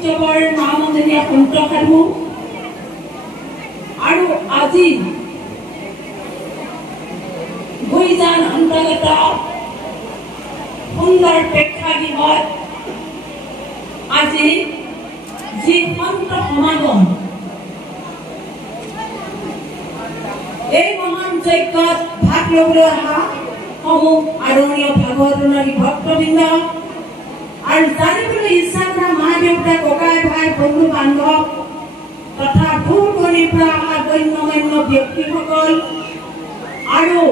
উৎসৱৰ মহামন্দিৰীয়া সন্ত সাধু আৰু আজি গুইজান অন্তৰ্গত সুন্দৰ প্ৰেক্ষাগৃহত আজি যি সন্ত সমাগম এই মহান যজ্ঞত ভাগ ল'বলৈ অহা সমূহ আদৰণীয় ভাগৱতী ভক্তবৃন্দ আৰু জানিবলৈ ইচ্ছা কৰা মা দেউতা ককাই ভাই বন্ধু বান্ধৱ তথা দূৰ দূৰণিৰ পৰা অহা গণ্যমান্য ব্যক্তিসকল আৰু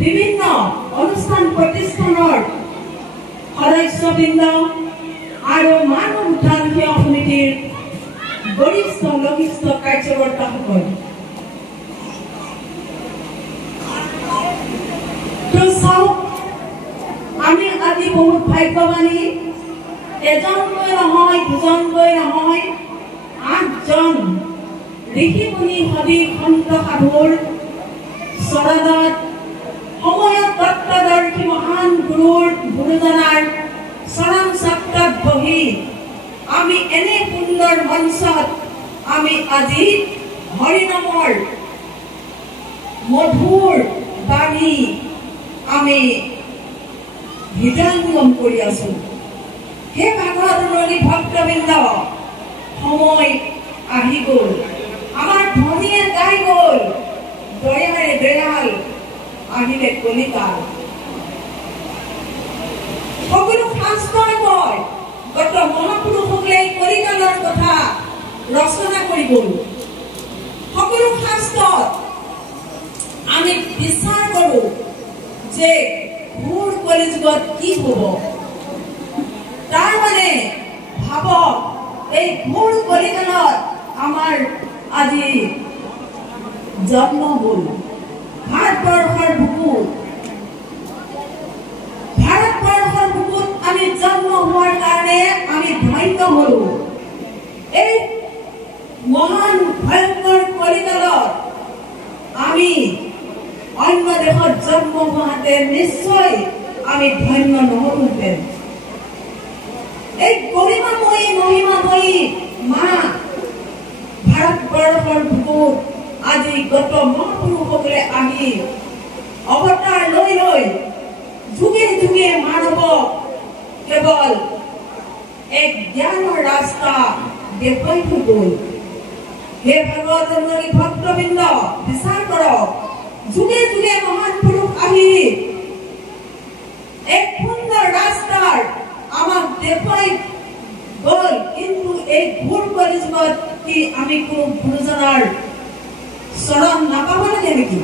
বিভিন্ন অনুষ্ঠান প্ৰতিষ্ঠানৰ সদস্যবৃন্দ আৰু মানৱ উদ্ধাৰ সেৱা সমিতিৰ বৰিষ্ঠ লঘিষ্ঠ কাৰ্যকৰ্তাসকল আমি আজি বহুত ভাগ্যৱানী এজনকৈ নহয় দুজনকৈ নহয় 8জন ঋষি মুনি সদী সন্ত সাধুৰ চৰণত সময়ত তত্ত্বদৰ্শী মহান গুৰুজনাৰ চৰণ চক্ৰত বহি আমি এনে সুন্দৰ মঞ্চত আমি আজি হৰিনামৰ মধুৰ বাণী আমি হৃদয়ঙ্গম কৰি আছো হে ভাগৱতী ভক্তবৃন্দ সময় আহি গ'ল আমাৰ ধ্বনিয়ে গাই গ'ল দয়াৰে দয়াল আহিলে কলিকাল সকলো শাস্ত্ৰই কয় গত মহাপুৰুষসকলে কলিকালৰ কথা ৰচনা কৰি গ'ল সকলো শাস্ত্ৰত আমি বিচাৰ কৰো যে ঘোৰ কলিযুগত কি হ'ব তাৰ মানে ভাবক এই ঘোৰ কলিকালত আমাৰ আজি জন্ম হ'ল ভাৰতবৰ্ষৰ বুকুত আমি জন্ম হোৱাৰ কাৰণে আমি ধন্য হলো এই মহান ভয়ংকৰ কলিকালত আমি অন্য দেশত জন্ম হোৱাতে নিশ্চয় আমি ধন্য নহলোহেঁতেন এই গৰিমাময়ী মহিমাময়ী মা ভাৰতবৰ্ষৰ বুকুত আজি গত মহাপুৰুষসকলে আহি অৱতাৰ লৈ লৈ যুগে যুগে মানৱক কেৱল এক জ্ঞানৰ ৰাস্তা দেখুৱাই থৈ গ'ল হে ভাগৱতী ভক্তবৃন্দ বিচাৰ কৰক যুগে যুগে মহান পুৰুষ আহি এক সুন্দৰ ৰাস্তাৰ আমাক দেখুৱাই গ'ল কিন্তু এই ঘোৰ কলিযুগত কি আমি কোনো গুৰুজনাৰ চৰণ নাপাব লাগে নেকি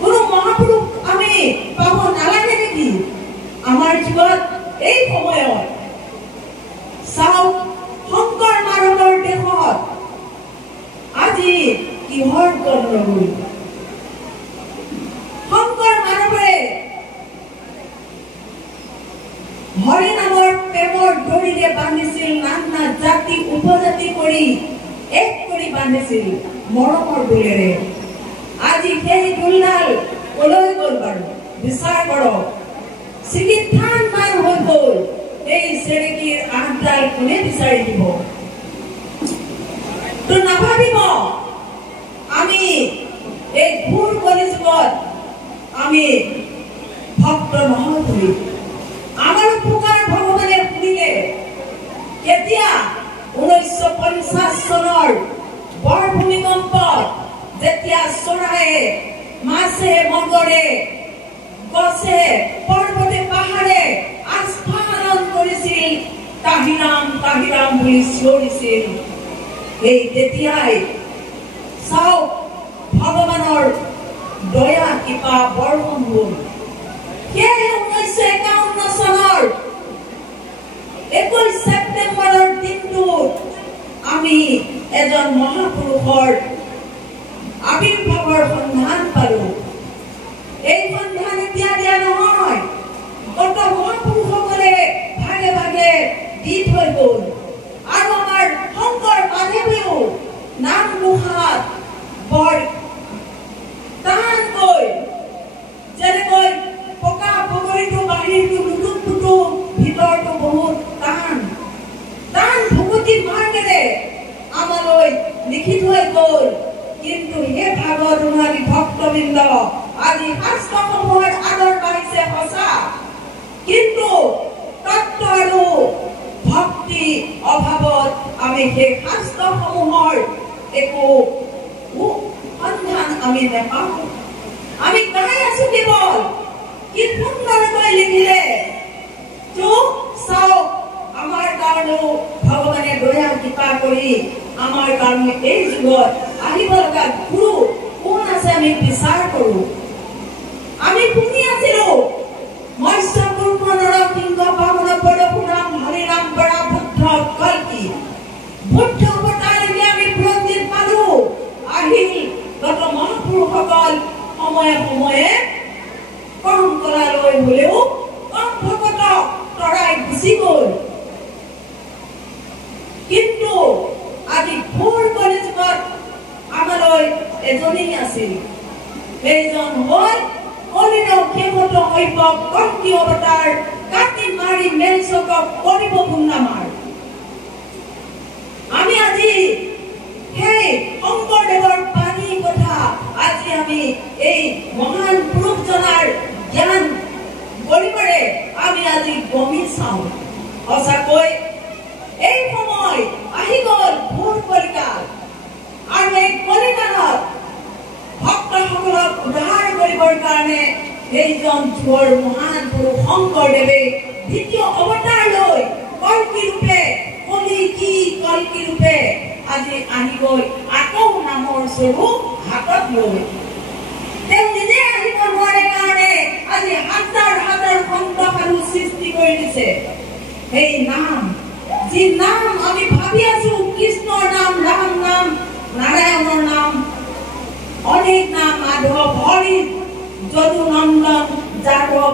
কোনো মহাপুৰুষ আমি পাব নালাগে নেকি আমাৰ যুগত এই সময়ত চাওক শংকৰ মাধৱৰ দেশত আজি কিহৰ গণ্ডগোল শংকৰ মাধৱে হৰি নামৰ প্ৰেমৰ ডৰিৰে বান্ধিছিল নানা জাতি উপজাতি কৰি এক কৰি বান্ধিছিল মৰমৰ বোলেৰে আজি সেই দুলডাল কলৈ গ'ল বাৰু বিচাৰ কৰক চিকিৎসান মান হৈ গ'ল এই চেৰেকীৰ 8ডাল কোনে বিচাৰি দিব তো নাভাবিব আমি এই ঘোৰ কলিযুগত আমি ভক্ত নহয় বুলি আমাৰ পুকাৰ ভগৱানে শুনিলে কেতিয়া 1950 চনৰ বৰ ভূমিকম্পত যেতিয়া চৰায়ে মাছে মগৰে গছে পৰ্বতে পাহাৰে আস্ফালন কৰিছিল তাহিৰাম তাহিৰাম বুলি চিঞৰিছিল এই তেতিয়াই চাওক ভগৱানৰ দয়া কৃপা বৰ্ষণ হ'ল সেয়ে 1951 চনৰ 21 ছেপ্টেম্বৰৰ দিনটোত আমি এজন মহাপুৰুষৰ আবিৰ্ভাৱৰ সন্ধান পালো এই সন্ধান এতিয়া দিয়া নহয় গত মহাপুৰুষসকলে ভাগে ভাগে দি থৈ গ'ল আৰু আমাৰ শংকৰ মাধৱেও নাম মুখাত বৰ টানকৈ যেনেকৈ পকা আমি সেই শাস্ত্ৰসমূহৰ একো সন্ধান আমি নাপাওঁ। আমি গাই আছো কেৱল কি সুন্দৰকৈ লিখিলে চাওক আমাৰ কাৰণেও ভগৱানে দয়া কৃপা কৰি আমাৰ কাৰণে এই যুগত আহিব লগা গুৰু কোন আছে আমি বিচাৰ কৰো। আমি শুনি আছিলো মৎস্য কুৰ্ম নৰসিংহ বামন পৰশুৰাম হৰিৰাম বৰা বুদ্ধ কল্কি বুদ্ধ অৱতাৰলৈকে আমি পুৰঞ্জিত পালো। আহিল গত মহাপুৰুষসকল সময়ে সময়ে কম কৰালৈ হলেও কম ভকত তৰাই গুচি গল। কিন্তু আজি ঘোৰ কলিযুগত আমালৈ এজনেই আছিল, সেইজন হল কলিৰ শেষত শৈৱক কল্কি অৱতাৰ কাটি মাৰি মেলচকক কৰিব গুণামাৰ। আমি আজি সেই শংকৰদেৱৰ বাণীৰ কথা আজি আমি এই মহান পুৰুষজনাৰ জ্ঞান গৰিমাৰে আমি আজি গমি চাওঁ। সঁচাকৈ এই সময় আহি গল ঘোৰ কলিকাল আৰু এই কলিকালত ভক্তসকলক উদ্ধাৰ কৰিবৰ কাৰণে সেইজন যুগৰ মহান পুৰুষ শংকৰদেৱে দ্বিতীয় অৱতাৰ লৈ কল্কি ৰূপে কল্কি ৰূপে আজি আহি গল আকৌ নামৰ স্বৰূপ হাতত লৈ। তেওঁ নিজে আহিব নোৱাৰে কাৰণে আজি হাজাৰ হাজাৰ সন্ত সাধু সৃষ্টি কৰি দিছে। সেই নাম যি নাম আমি ভাবি আছো কৃষ্ণৰ নাম, ৰাম নাম, নাৰায়ণৰ নাম, অনেক নাম, মাধৱ, হৰি, যদু নন্দন, যাদৱ